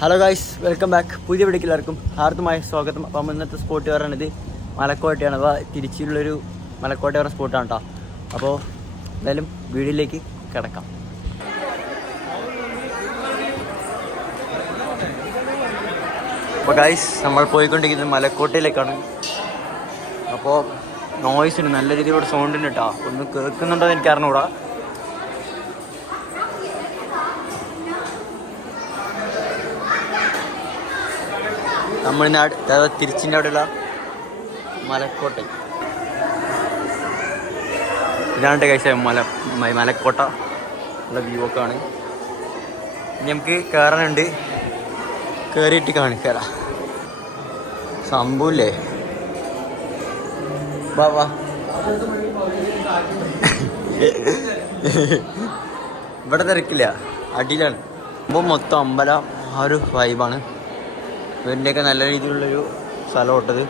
Hello guys, welcome back. പുതിയ വീഡിയോക്ക് എല്ലാവർക്കും ഹാർദമായ സ്വാഗതം. അപ്പം ഇന്നത്തെ സ്പോട്ട് പറയുന്നത് മലക്കോട്ടയാണ്. അപ്പോൾ തിരിച്ചുള്ളൊരു മലക്കോട്ട പറയുന്ന സ്പോട്ടാണ് കേട്ടോ. അപ്പോൾ എന്തായാലും വീഡിയോയിലേക്ക് കിടക്കാം. അപ്പോൾ ഗൈസ്, നമ്മൾ പോയിക്കൊണ്ടിരിക്കുന്നത് മലക്കോട്ടയിലേക്കാണ്. അപ്പോൾ നോയ്സ് ഉണ്ട്, നല്ല രീതിയിലൂടെ സൗണ്ട് ഉണ്ട് കേട്ടോ. ഒന്ന് കേൾക്കുന്നുണ്ടോ എന്ന് എനിക്ക് അറിഞ്ഞുകൂടാ. തമിഴ്നാട് തിരുച്ചിൻ്റെ അവിടെയുള്ള മലക്കോട്ട. ഇതാണ് കഴിച്ച മലക്കോട്ട ഉള്ള വ്യൂ ഒക്കെ ആണ്. ഇനി നമുക്ക് കയറാനുണ്ട്, കയറിയിട്ട് കാണിക്കാറാ സംഭവമില്ലേ. വാ വാ. ഇവിടെ തിരക്കില്ല, അടിയിലാണ്. അപ്പോൾ മൊത്തം അമ്പലം ആ ഒരു വൈബാണ്. ഇവൻ്റെയൊക്കെ നല്ല രീതിയിലുള്ളൊരു സ്ഥലമുട്ടത്.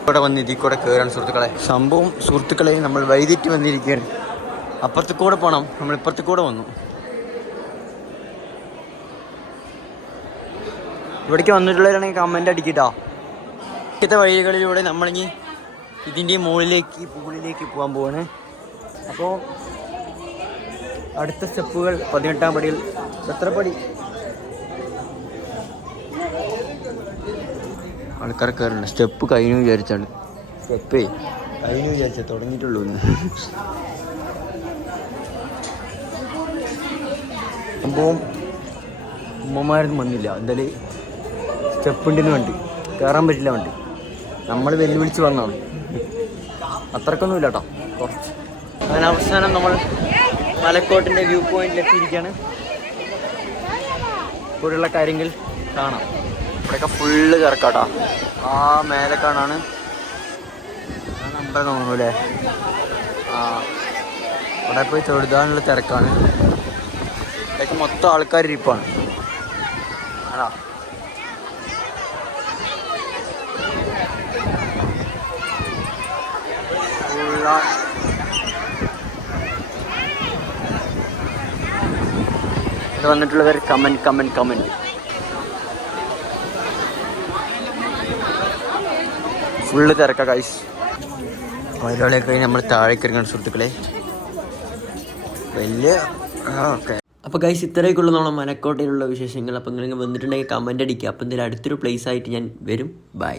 ഇവിടെ വന്ന് ഇതിൽ കൂടെ കയറാൻ സുഹൃത്തുക്കളെ. സംഭവം സുഹൃത്തുക്കളെ, നമ്മൾ വൈകിട്ട് വന്നിരിക്കുകയാണ്. അപ്പുറത്ത് കൂടെ പോകണം, നമ്മൾ ഇപ്പുറത്ത് കൂടെ വന്നു. ഇവിടേക്ക് വന്നിട്ടുള്ളവരാണെങ്കിൽ കമൻ്റ് അടിക്കട്ടോ. ഇപ്പോഴത്തെ വഴികളിലൂടെ നമ്മളിനി ഇതിൻ്റെ മുകളിലേക്ക് പോകാൻ പോവാണ്. അപ്പോൾ അടുത്ത സ്റ്റെപ്പുകൾ 18-ാം പടിയിൽ. എത്ര പടി? ആൾക്കാർ കയറുന്നുണ്ട്. സ്റ്റെപ്പ് കഴിഞ്ഞു വിചാരിച്ചാണ്, സ്റ്റെപ്പേ കഴിഞ്ഞു വിചാരിച്ച തുടങ്ങിയിട്ടുള്ളൂ. സംഭവം ഉമ്മമാരൊന്നും വന്നില്ല. എന്തായാലും സ്റ്റെപ്പുണ്ടെന്ന് വേണ്ടി കയറാൻ പറ്റില്ല. വേണ്ടി നമ്മൾ വെല്ലുവിളിച്ച് വന്നതാണ്. അത്രക്കൊന്നുമില്ല കേട്ടോ, കുറച്ച്. അങ്ങനെ അവസാനം നമ്മൾ മലക്കോട്ടിൻ്റെ വ്യൂ പോയിന്റിലെത്തിയിരിക്കുകയാണ്. ഇവിടെയുള്ള കാര്യങ്ങൾ കാണാം. ഇവിടെയൊക്കെ ഫുള്ള് തിരക്കാട്ടോ. ആ മേലെ കാണാണ് നമ്പർ തോന്നുന്നു അല്ലേ. ആ ഇവിടെ പോയി തൊഴുതാനുള്ള തിരക്കാണ്. ഇവിടെയൊക്കെ മൊത്തം ആൾക്കാരിരിപ്പാണ്. ആണോ ഇത് വന്നിട്ടുള്ളവർ കമൻറ്റ്. ഫുള്ള് തിരക്കാ ഗൈസ്. ഒരാളെ കഴിഞ്ഞ് നമ്മൾ താഴേക്ക് ഇറങ്ങണം സുഹൃത്തുക്കളെ. വലിയ ഓക്കെ. അപ്പോൾ ഗൈസ്, ഇത്രയൊക്കെയുള്ള നമ്മുടെ മനക്കോട്ടയിലുള്ള വിശേഷങ്ങൾ. അപ്പോൾ നിങ്ങൾ വന്നിട്ടുണ്ടെങ്കിൽ കമൻ്റ് അടിക്കുക. അപ്പോൾ എന്തെങ്കിലും അടുത്തൊരു പ്ലേസ് ആയിട്ട് ഞാൻ വരും. ബൈ.